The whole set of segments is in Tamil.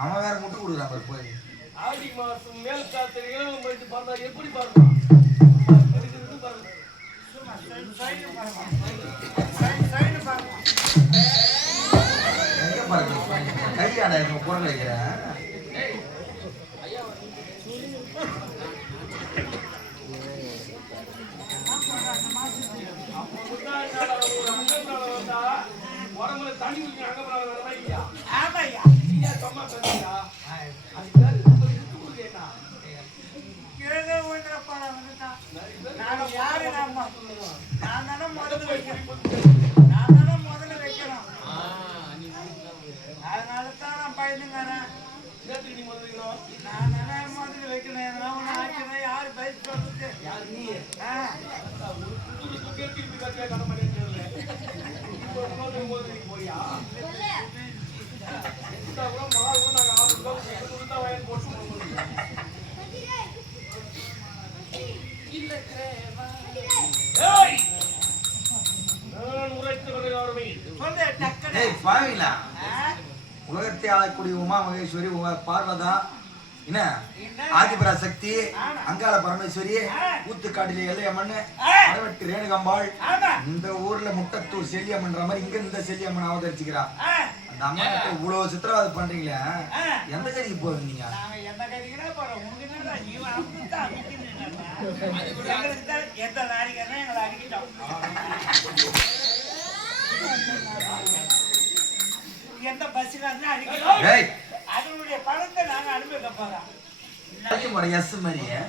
அவன் வேற முட்டு கொடுக்குறான் போய். ஆடி மாசம் மேல் காத்து இரவு போயிட்டு பார்த்தா எப்படி பாருங்க எங்க பாருங்க கையாட குரல் வைக்கிறேன். உடம்புல தண்ணி குடிக்க அங்க ஆமாய்யா சும்மா பேசுறா நான் யாரு நான் தானே முதல்ல வைக்கிறேன். அதனால தான் நான் பயந்துங்கிறேன். நான் தானே முதல்ல வைக்கணும். எதனா ஒண்ணு ஆச்சுன்னா யாரு பயிர் சொல்றது? போயா உலகத்தை ஆளக்கூடிய உமா மகேஸ்வரி பார்வதா என்ன ஆதிபரா சக்தி அங்காள பரமேஸ்வரி ஊத்துக்காட்டில எல்லையம்மன் அரவட்டி ரேணுகம்பாள் இந்த ஊர்ல முட்டத்தூர் செல்லியம்மன்ற மாதிரி இங்க இந்த செல்லியம்மன் அவதரிச்சுக்கிறா. அந்த அம்மா கிட்ட இவ்வளவு சித்திரவாத பண்றீங்களே எந்த கறிக்கு போவீங்க? எந்த பஸ்ல அதனுடைய பணத்தை நாங்க அனுபவிக்க போறோம். எஸ் மாதிரியே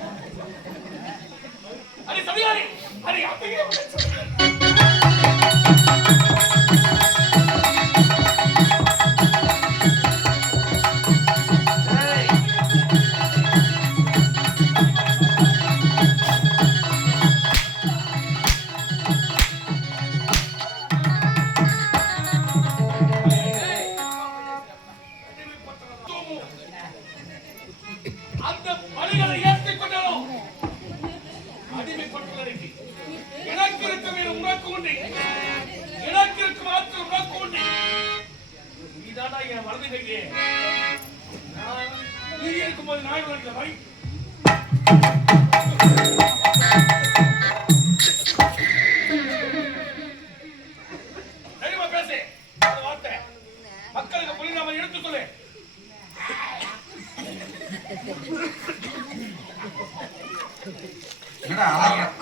மக்களுக்கு புரியாமல் எடுத்துக் கொள்ளு.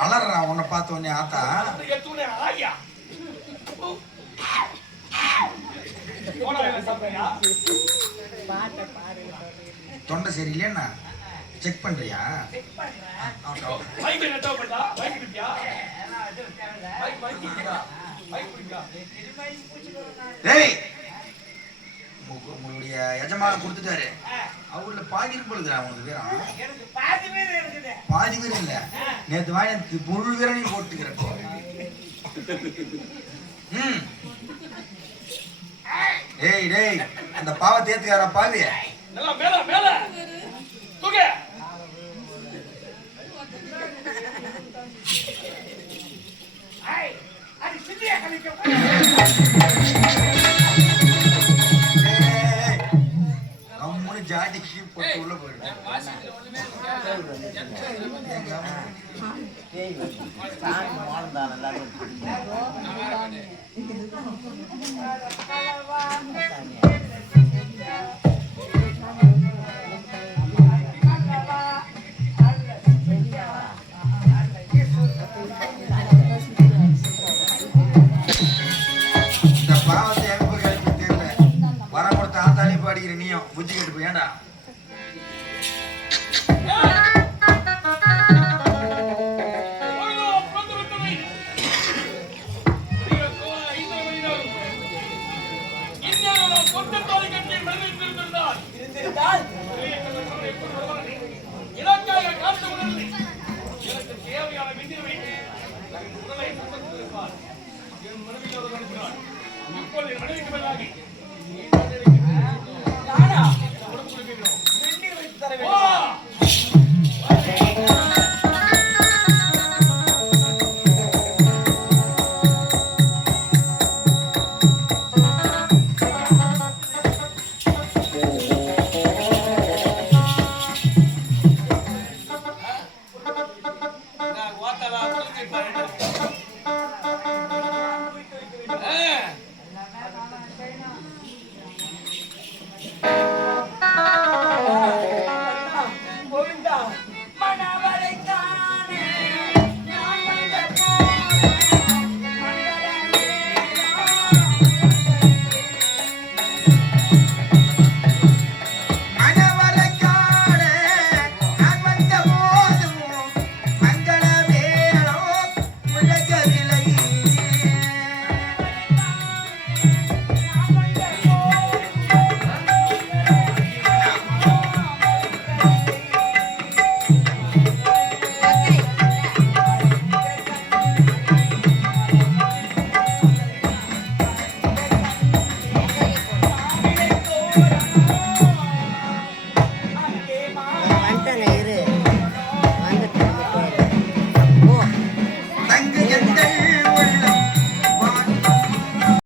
அலறா உன்னை பார்த்த உடனே ஆத்தா தொண்டை சரியில்லையா செக் பண்றியா? உங்களுடைய எஜமான கொடுத்துட்டாரு. அவருல பாதி பொழுது அவங்களுக்கு பேரும் பாதி பேர் இல்ல. நேற்று வாங்கி முழு வீரனையும் போட்டுக்கிறப்போ ஏய் டேய் அந்த பாவத்தை ஏத்துக்காரா பாவி ஜாடிக்கு போட்டு உள்ள போயிடுவேன். இந்த பாவத்தை எனக்கு தெரியல. வர கொடுத்த ஆத்தாலே பாடிக்கிற நீயும் புத்தி கேட்டு போய் ஏண்டா மணவரைக்கான நான் வந்த போதும் மங்கள மேளம் முழங்கவில்லை